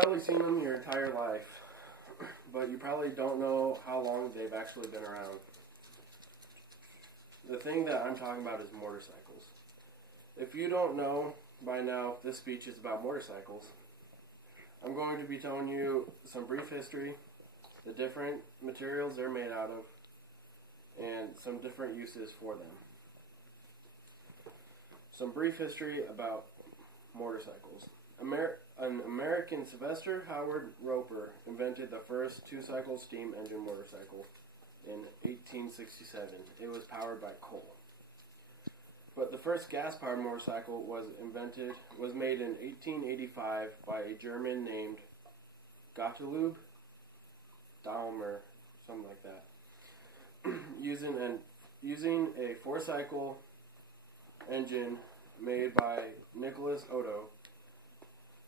probably seen them your entire life, but you probably don't know how long they've actually been around. The thing that I'm talking about is motorcycles. If you don't know by now, this speech is about motorcycles. I'm going to be telling you some brief history, the different materials they're made out of, and some different uses for them. Some brief history about motorcycles. An American Sylvester Howard Roper invented the first two-cycle steam engine motorcycle in 1867. It was powered by coal. But the first gas-powered motorcycle was made in 1885 by a German named Gottlieb Daimler, something like that, using a four-cycle engine made by Nicholas Otto,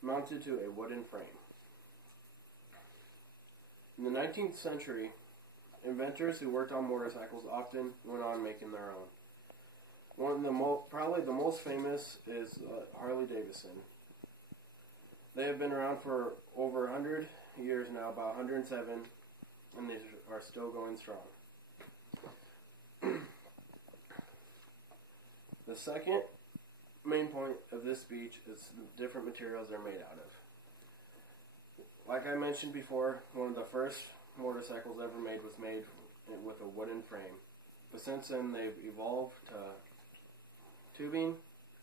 mounted to a wooden frame. In the 19th century, inventors who worked on motorcycles often went on making their own. Probably the most famous is Harley Davidson. They have been around for over 100 years now, about 107, and they are still going strong. The second main point of this speech is the different materials they're made out of. Like I mentioned before, one of the first motorcycles ever made was made with a wooden frame. But since then, they've evolved to tubing,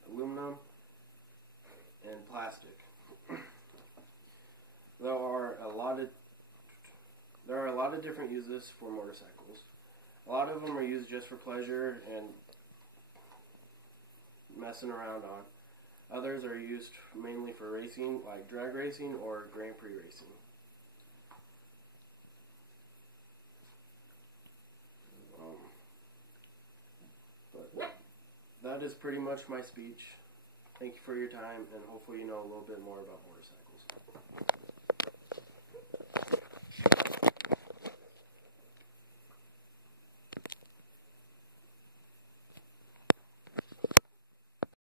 aluminum, and plastic. There are a lot of different uses for motorcycles. A lot of them are used just for pleasure and messing around on. Others are used mainly for racing, like drag racing or Grand Prix racing. But that is pretty much my speech. Thank you for your time, and hopefully you know a little bit more about motorcycles.